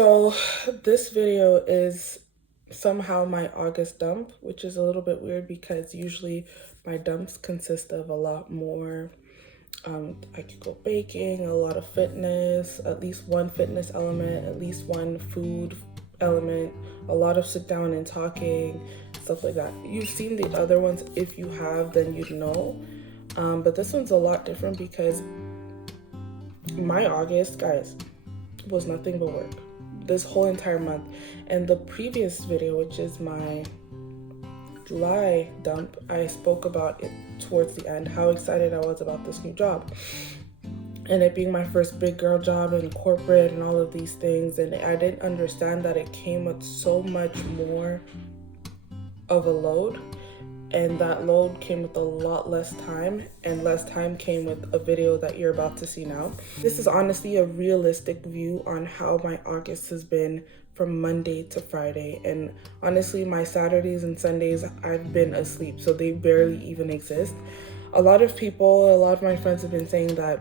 So this video is somehow my August dump, which is a little bit weird because usually my dumps consist of a lot more. I could go baking, a lot of fitness, at least one fitness element, at least one food element, a lot of sit down and talking, stuff like that. You've seen the other ones. If you have, then you'd know. But this one's a lot different because my August, guys, was nothing but work this whole entire month. And the previous video, which is my July dump, I spoke about it towards the end, how excited I was about this new job and it being my first big girl job in corporate and all of these things. And I didn't understand that it came with so much more of a load, and that load came with a lot less time, and less time came with a video that you're about to see now. This is honestly a realistic view on how my August has been from Monday to Friday. And honestly, my Saturdays and Sundays, I've been asleep, so they barely even exist. A lot of my friends have been saying that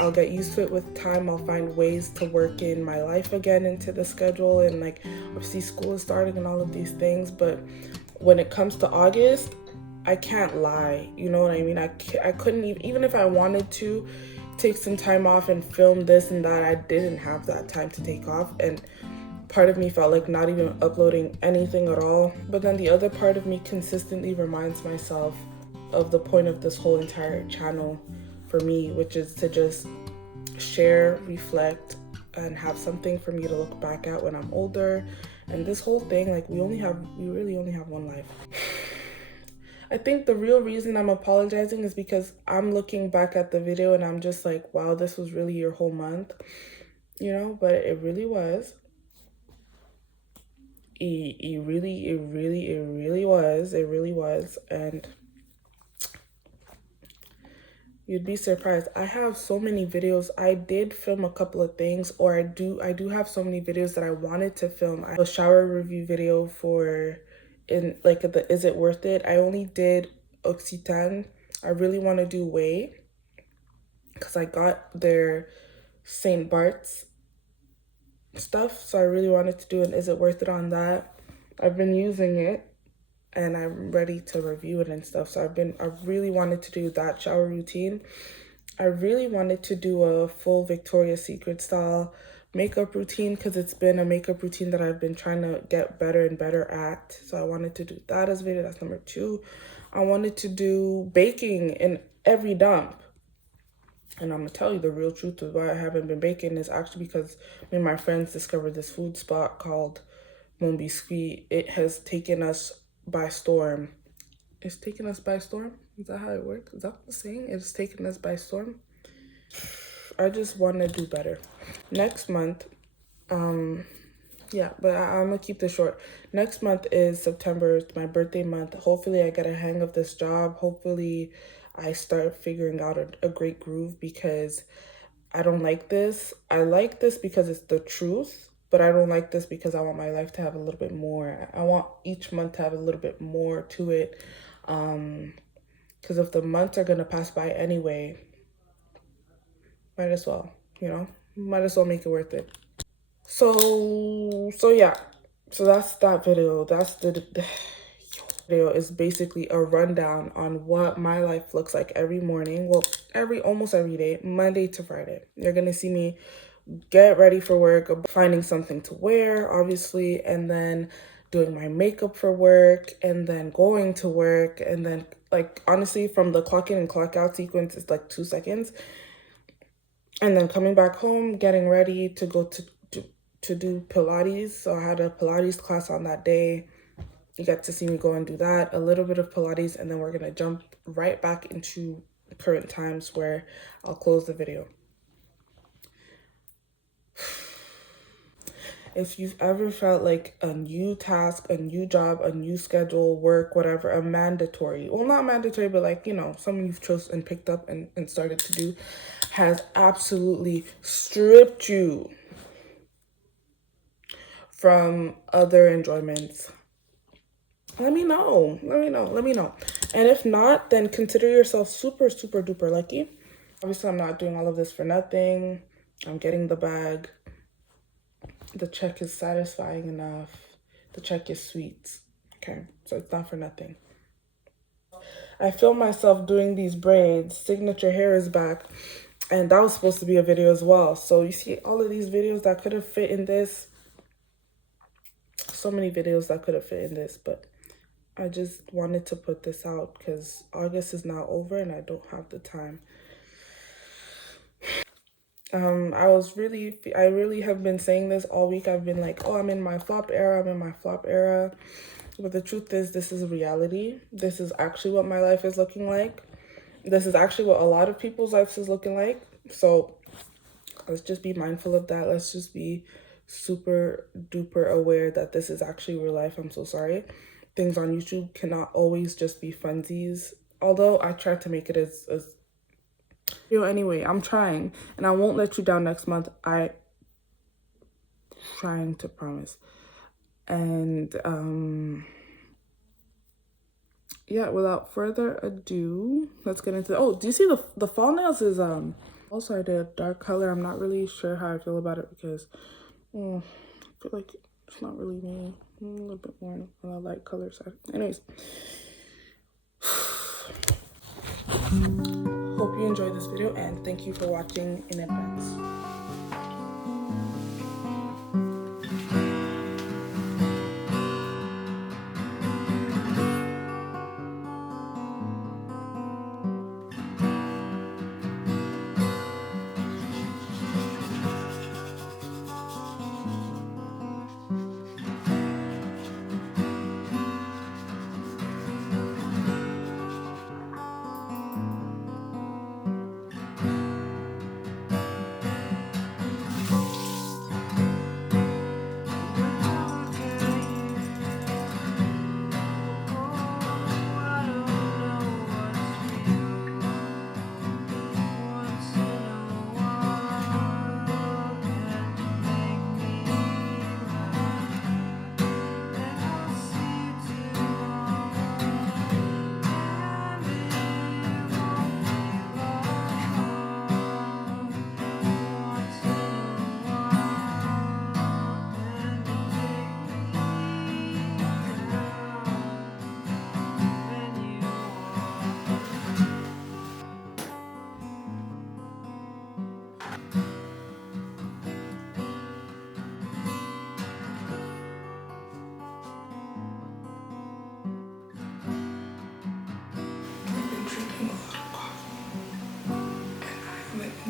I'll get used to it with time. I'll find ways to work in my life again into the schedule, and like obviously school is starting and all of these things. But when it comes to August, I can't lie, you know what I mean? I couldn't even if I wanted to take some time off and film this and that, I didn't have that time to take off. And part of me felt like not even uploading anything at all. But then the other part of me consistently reminds myself of the point of this whole entire channel for me, which is to just share, reflect, and have something for me to look back at when I'm older. And this whole thing, like we really only have one life. I think the real reason I'm apologizing is because I'm looking back at the video and I'm just like, wow, this was really your whole month, you know? But it really was. It really was. And you'd be surprised. I have so many videos. I did film a couple of things, or I do have so many videos that I wanted to film. I have a shower review video for in like the Is It Worth It? I only did Occitan. I really want to do Way because I got their St. Bart's stuff. So I really wanted to do an Is It Worth It on that. I've been using it and I'm ready to review it and stuff. So I really wanted to do that shower routine. I really wanted to do a full Victoria's Secret style makeup routine because it's been a makeup routine that I've been trying to get better and better at. So I wanted to do that as a video. That's number 2. I wanted to do baking in every dump. And I'm gonna tell you the real truth of why I haven't been baking is actually because me and my friends discovered this food spot called Mon Biscuit. It has taken us by storm. It's taken us by storm? Is that how it works? Is that the saying? It's taken us by storm? I just want to do better. Next month, yeah, but I'm gonna keep this short. Next month is September. It's my birthday month. Hopefully I get a hang of this job. Hopefully I start figuring out a great groove, because I don't like this. I like this because it's the truth, but I don't like this because I want my life to have a little bit more. I want each month to have a little bit more to it. Because if the months are gonna pass by anyway, might as well, you know, might as well make it worth it. So yeah, so that's that video. That's the video is basically a rundown on what my life looks like every morning. Well, almost every day, Monday to Friday. You're gonna see me get ready for work, finding something to wear, obviously, and then doing my makeup for work, and then going to work, and then like honestly from the clock in and clock out sequence is like 2 seconds, and then coming back home, getting ready to go to do Pilates. So I had a Pilates class on that day. You get to see me go and do that, a little bit of Pilates, and then we're gonna jump right back into current times where I'll close the video. If you've ever felt like a new task, a new job, a new schedule, work, whatever, a mandatory, well, not mandatory, but like, you know, something you've chosen and picked up and started to do has absolutely stripped you from other enjoyments, let me know. And if not, then consider yourself super duper lucky. Obviously, I'm not doing all of this for nothing. I'm getting the bag. the check is satisfying enough. The check is sweet. Okay, so it's not for nothing. I filmed myself doing these braids. Signature hair is back. And that was supposed to be a video as well. So you see all of these videos that could have fit in this. So many videos that could have fit in this. But I just wanted to put this out because August is now over and I don't have the time. I really have been saying this all week. I've been like, oh, I'm in my flop era. I'm in my flop era. But the truth is, this is reality. This is actually what my life is looking like. This is actually what a lot of people's lives is looking like. So let's just be mindful of that. Let's just be super duper aware that this is actually real life. I'm so sorry. Things on YouTube cannot always just be funsies. Although I try to make it as anyway, I'm trying, and I won't let you down next month. I trying to promise. And yeah, without further ado, let's get into do you see the fall nails is also I did a dark color. I'm not really sure how I feel about it because I feel like it's not really me. I'm a little bit more on the light color side. Anyways, hope you enjoyed this video and thank you for watching in advance.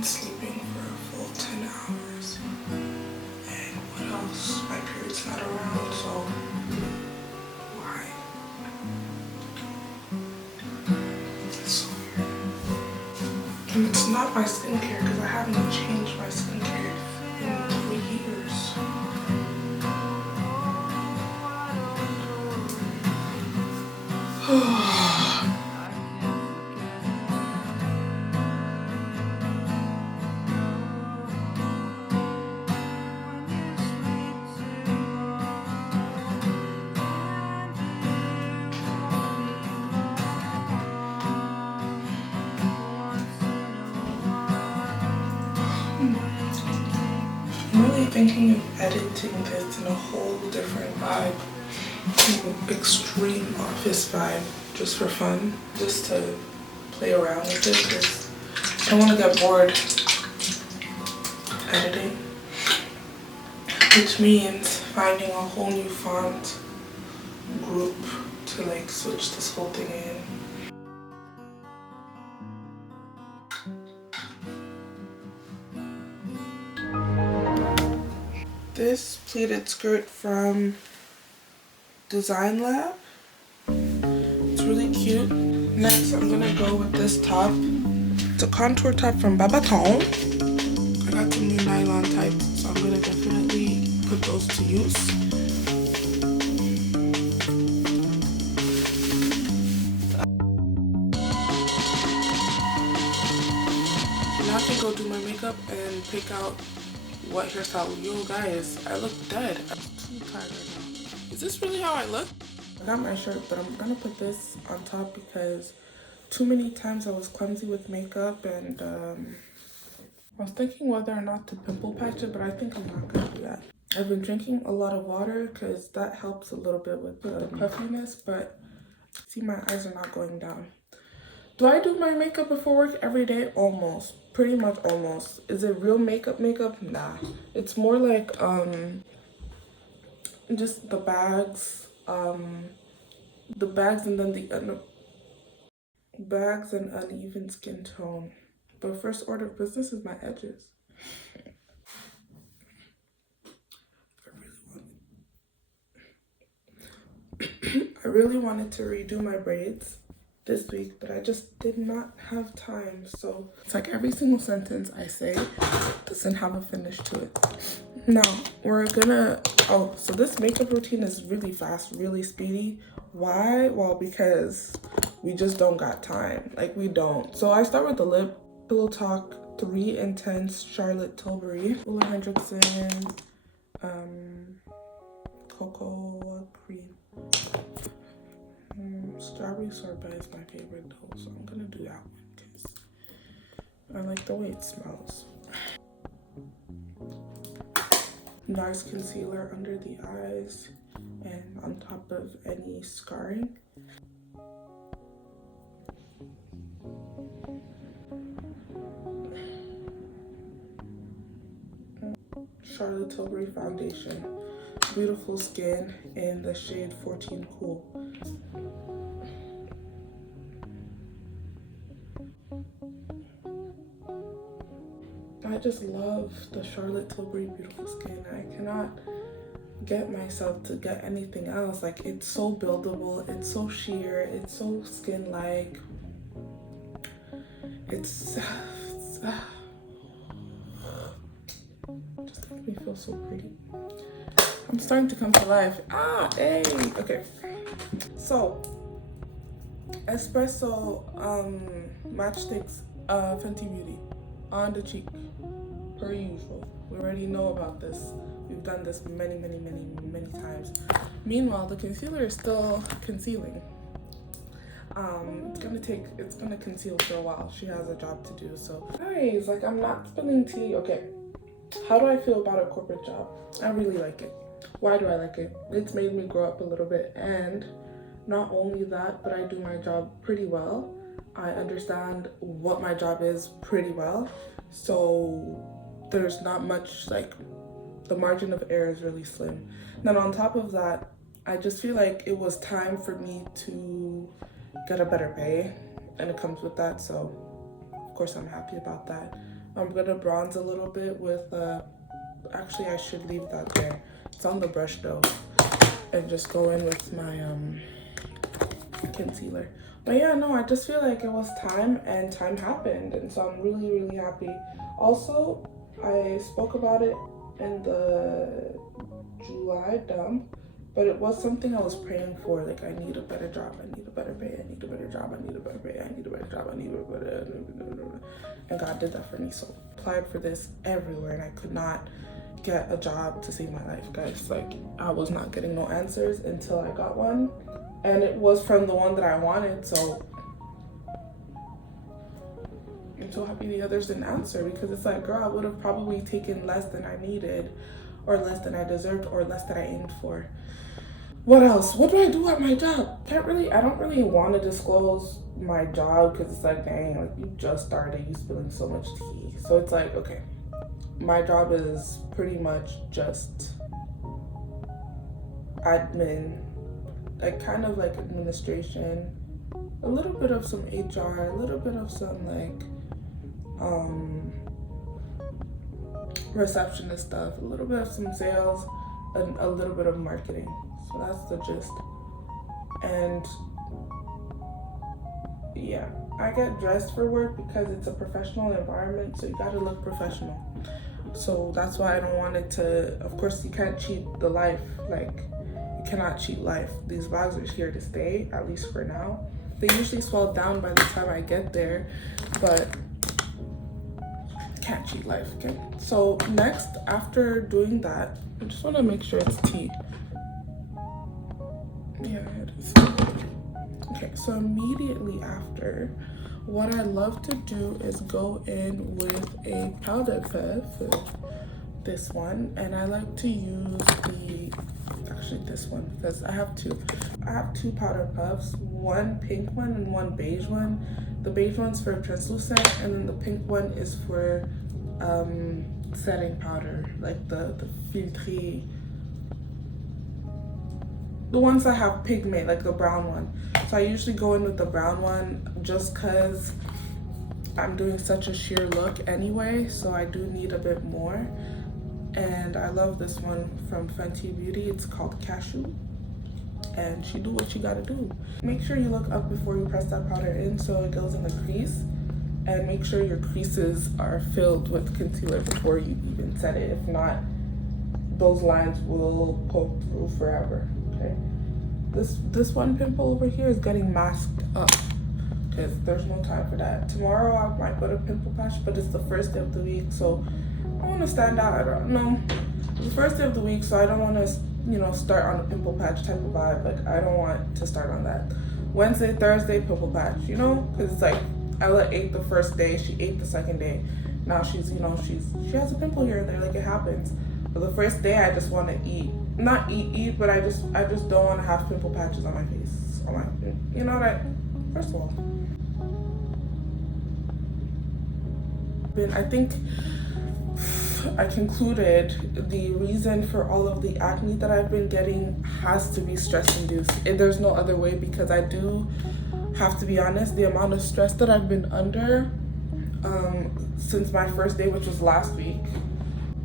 Sleeping for a full 10 hours. And what else? My period's not around, so why? It's so weird. And it's not my skincare because I haven't changed my skincare in 3 years. I'm really thinking of editing this in a whole different vibe, extreme office vibe, just for fun, just to play around with it because I don't want to get bored editing, which means finding a whole new font group to like switch this whole thing in. This pleated skirt from Design Lab. It's really cute. Next, I'm gonna go with this top. It's a contour top from Babaton. I got some new nylon tights, so I'm gonna definitely put those to use. Now I can go do my makeup and pick out what hairstyle. Yo guys, I look dead. I'm too tired right now. Is this really how I look? I got my shirt, but I'm gonna put this on top because too many times I was clumsy with makeup and I was thinking whether or not to pimple patch it, but I think I'm not gonna do that. I've been drinking a lot of water because that helps a little bit with the puffiness, but see, my eyes are not going down. Do I do my makeup before work every day? Almost. Pretty much almost. Is it real makeup? Nah. It's more like just the bags and then the bags and uneven skin tone. But first order of business is my edges. I really wanted to redo my braids this week, but I just did not have time. So it's like every single sentence I say doesn't have a finish to it. Now we're gonna, so this makeup routine is really fast, really speedy. Why? Well, because we just don't got time. Like, we don't. So I start with the lip, Pillow Talk 3 Intense Charlotte Tilbury, Fuller Hendrickson, Cocoa Cream. Strawberry sorbet is my favorite though, so I'm gonna do that one because I like the way it smells. NARS concealer under the eyes and on top of any scarring. Charlotte Tilbury foundation. Beautiful skin in the shade 14 Cool. I just love the Charlotte Tilbury Beautiful Skin. I cannot get myself to get anything else. Like, it's so buildable, it's so sheer, it's so skin-like. It's just makes me feel so pretty. I'm starting to come to life. Hey, okay. So, espresso matchsticks Fenty Beauty on the cheek, per usual. We already know about this. We've done this many times. Meanwhile, the concealer is still concealing. It's gonna conceal for a while. She has a job to do. So guys, like, I'm not spilling tea. Okay, how do I feel about a corporate job? I really like it. Why do I like it? It's made me grow up a little bit, and not only that, but I do my job pretty well. I understand what my job is pretty well, so there's not much, like, the margin of error is really slim. Then on top of that, I just feel like it was time for me to get a better pay, and it comes with that, so of course I'm happy about that. I'm gonna bronze a little bit with actually I should leave that there. It's on the brush though, and just go in with my concealer. But yeah, no, I just feel like it was time, and time happened, and so I'm really happy. Also, I spoke about it in the July dump, but it was something I was praying for. Like, I need a better job, I need a better pay, I need a better job, I need a better pay, I need a better job, I need a better, and God did that for me. So I applied for this everywhere, and I could not get a job to save my life, guys. Like, I was not getting no answers until I got one, and it was from the one that I wanted. So I'm so happy the others didn't answer, because it's like, girl, I would have probably taken less than I needed, or less than I deserved, or less than I aimed for. What else? What do I do at my job? I don't really want to disclose my job, because it's like, dang, like, you just started, you spilling so much tea. So it's like, okay, my job is pretty much just admin, like, kind of like administration, a little bit of some HR, a little bit of some, like, receptionist stuff, a little bit of some sales, and a little bit of marketing. So that's the gist. And yeah, I get dressed for work because it's a professional environment, so you gotta look professional. So that's why I don't want it to, of course, you can't cheat the life. Like, you cannot cheat life. These bags are here to stay, at least for now. They usually swell down by the time I get there, but can't cheat life, okay? So next, after doing that, I just want to make sure it's tea. Yeah, it is. Okay, so immediately after, what I love to do is go in with a powder puff this one, and I like to use actually this one because I have two powder puffs, one pink one and one beige one. The beige one's for translucent, and then the pink one is for setting powder, like the filtre, the ones that have pigment, like the brown one. So I usually go in with the brown one just because I'm doing such a sheer look anyway, so I do need a bit more. And I love this one from Fenty Beauty. It's called Cashew, and she do what she gotta do. Make sure you look up before you press that powder in so it goes in the crease, and make sure your creases are filled with concealer before you even set it. If not, those lines will poke through forever. Okay, this one pimple over here is getting masked up because there's no time for that. Tomorrow I might go to pimple patch, but it's the first day of the week, so I want to stand out. I don't know. It's the first day of the week, so I don't want to, you know, start on a pimple patch type of vibe. Like, I don't want to start on that. Wednesday, Thursday, pimple patch, you know? Because it's like, Ella ate the first day, she ate the second day. Now she's, you know, she has a pimple here and there, like it happens. But the first day, I just want to eat. Not eat, but I just don't want to have pimple patches on my face. On my, you know what first of all. I think I concluded the reason for all of the acne that I've been getting has to be stress induced. There's no other way, because I do have to be honest, the amount of stress that I've been under since my first day, which was last week,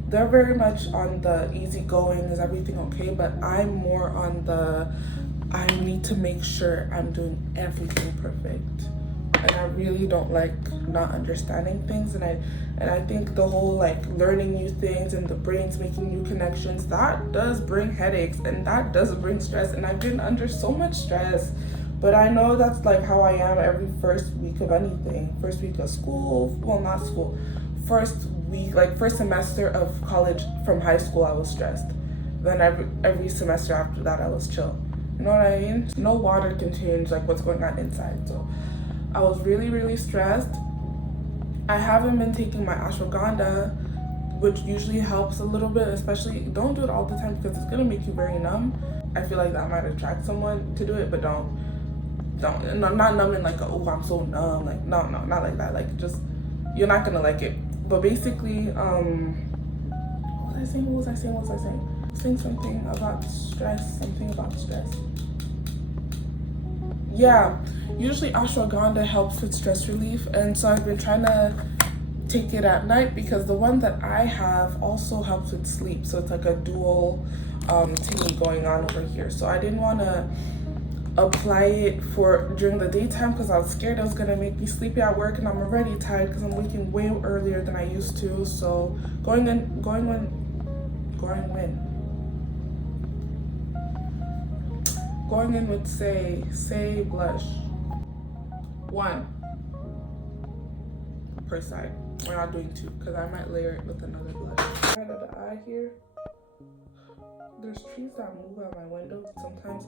they're very much on the easygoing, is everything okay? But I'm more on the, I need to make sure I'm doing everything perfect. And I really don't like not understanding things, and I think the whole like learning new things and the brains making new connections, that does bring headaches and that does bring stress, and I've been under so much stress. But I know that's like how I am every first week of anything. First week of school, well, not school, first week, like first semester of college from high school, I was stressed. Then every semester after that, I was chill. You know what I mean? No water can change like what's going on inside. So I was really, really stressed. I haven't been taking my ashwagandha, which usually helps a little bit, especially don't do it all the time because it's gonna make you very numb. I feel like that might attract someone to do it, but don't, not numbing like, oh, I'm so numb. Like, no, not like that. Like, just, you're not gonna like it. But basically, what was I saying something about stress. Yeah, usually ashwagandha helps with stress relief, and so I've been trying to take it at night because the one that I have also helps with sleep. So it's like a dual thing going on over here. So I didn't want to apply it for during the daytime because I was scared it was gonna make me sleepy at work, and I'm already tired because I'm waking way earlier than I used to. So going in with say blush, one per side. We're not doing two because I might layer it with another blush. Side of the eye here. There's trees that move out my window. Sometimes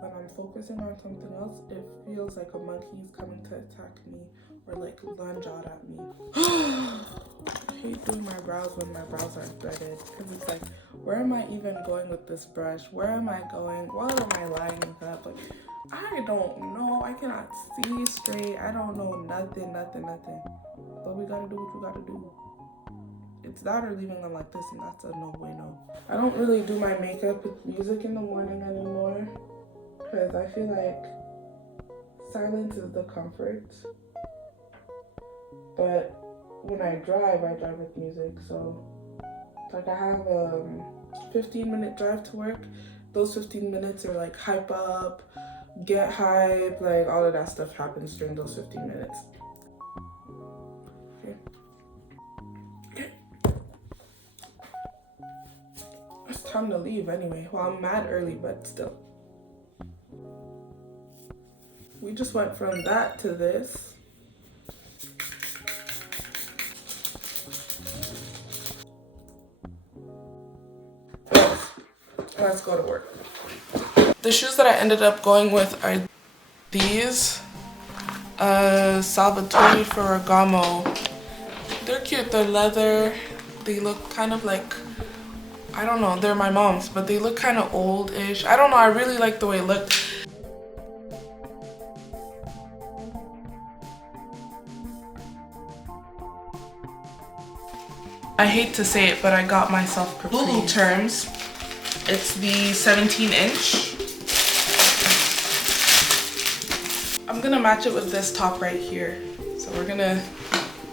when I'm focusing on something else, it feels like a monkey's coming to attack me or like lunge out at me. I hate doing my brows when my brows are threaded because it's like, where am I even going with this brush? Where am I going? What am I lining up? Like, I don't know. I cannot see straight. I don't know nothing. But we gotta do what we gotta do. It's that or leaving them like this, and that's a no bueno. I don't really do my makeup with music in the morning anymore because I feel like silence is the comfort. But when I drive with music. So it's like I have a 15-minute drive to work. Those 15 minutes are like hype up, get hype, like all of that stuff happens during those 15 minutes. Okay. It's time to leave anyway. Well, I'm mad early, but still. We just went from that to this. Let's go to work. The shoes that I ended up going with are these Salvatore Ferragamo. They're cute. They're leather. they look kind of like, I don't know, they're my mom's, but they look kind of old-ish. I don't know, I really like the way it looked. I hate to say it, but I got myself Google terms. It's the 17-inch. I'm gonna match it with this top right here. So we're gonna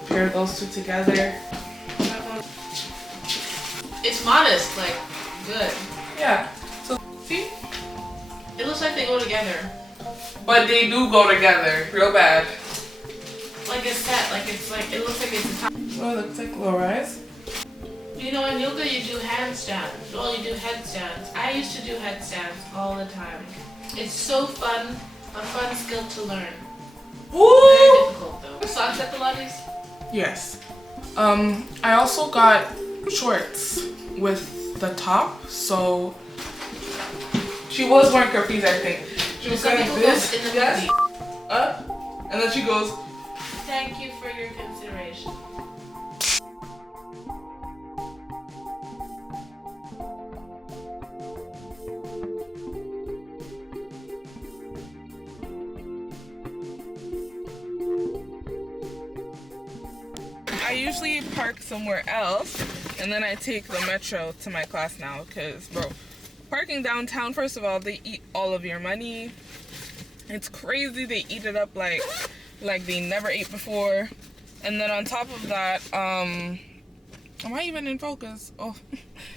pair those two together. It's modest, like, good. Yeah, so see? It looks like they go together. But they do go together, real bad. Like a set, like it's like, it looks like it's a top. Oh, it looks like low rise. You know, in yoga you do handstands. Well, you do headstands. I used to do headstands all the time. It's so fun, a fun skill to learn. Woo! Very difficult though. Socks at Pilates? Yes. I also got shorts with the top, so she was wearing capris, I think. She was going this, in the yes, up, and then she goes, thank you for your consideration. I usually park somewhere else, and then I take the metro to my class now, because, bro, parking downtown, first of all, they eat all of your money. It's crazy. They eat it up like they never ate before. And then on top of that, am I even in focus? Oh,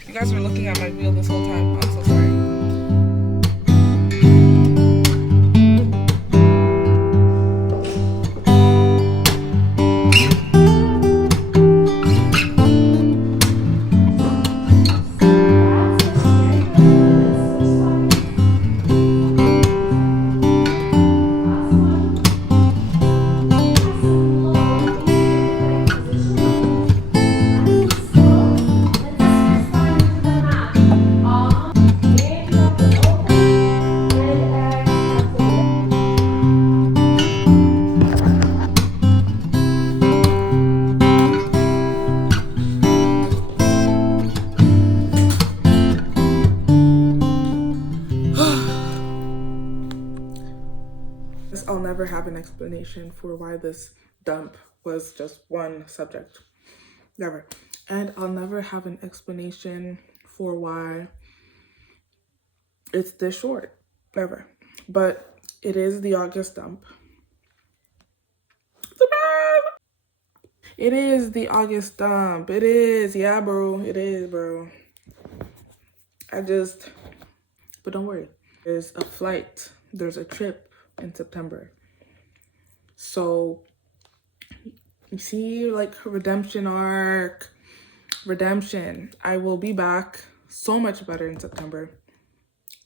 you guys were looking at my wheel this whole time. I'm so sorry. I'll never have an explanation for why this dump was just one subject. Never. And I'll never have an explanation for why it's this short. Never. But it is the August dump. It is the August dump. It is. Yeah, bro. It is, bro. But don't worry. There's a flight. There's a trip in September. So you see, like, redemption arc, redemption. I will be back so much better in September.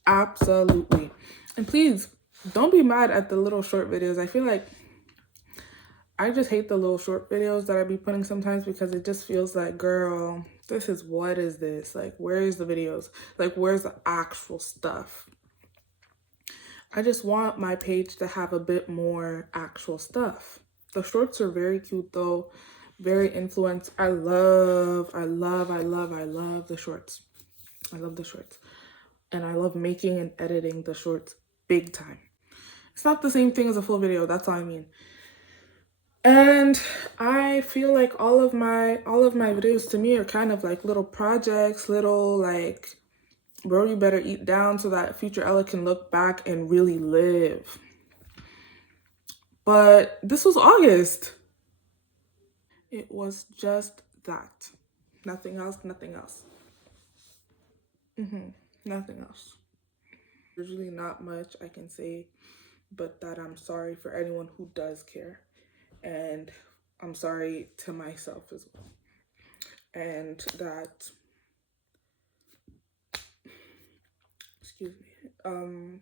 Absolutely. And please don't be mad at the little short videos. I feel like I just hate the little short videos that I be putting sometimes, because it just feels like, girl, what is this? Like, where's the videos? Like, where's the actual stuff? I just want my page to have a bit more actual stuff. The shorts are very cute though, very influenced. I love the shorts. I love the shorts. And I love making and editing the shorts big time. It's not the same thing as a full video, that's all I mean. And I feel like all of my videos to me are kind of like little projects, little like, bro, you better eat down so that future Ella can look back and really live. But this was August. It was just that. Nothing else, nothing else. Nothing else. There's really not much I can say, but that I'm sorry for anyone who does care. And I'm sorry to myself as well. And that, excuse me,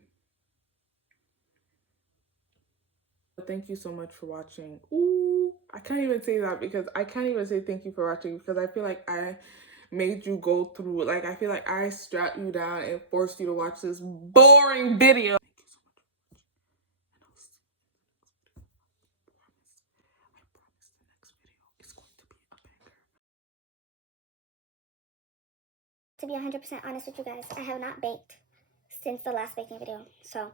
thank you so much for watching. Ooh, I can't even say that, because I can't even say thank you for watching, because I feel like I made you go through, like, I feel like I strapped you down and forced you to watch this boring video. to be 100% honest with you guys, I have not baked since the last baking video. So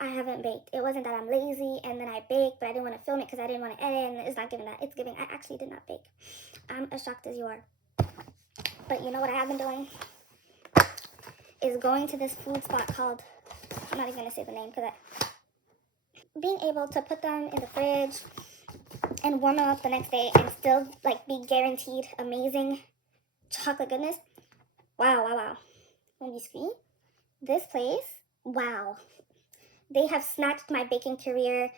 I haven't baked. It wasn't that I'm lazy and then I baked, but I didn't want to film it because I didn't want to edit, and it's not giving that. It's giving I actually did not bake. I'm as shocked as you are. But you know what I have been doing? Is going to this food spot called, I'm not even going to say the name because being able to put them in the fridge and warm them up the next day and still like be guaranteed amazing chocolate goodness. Wow, wow, wow. When you see this place, wow. They have snatched my baking career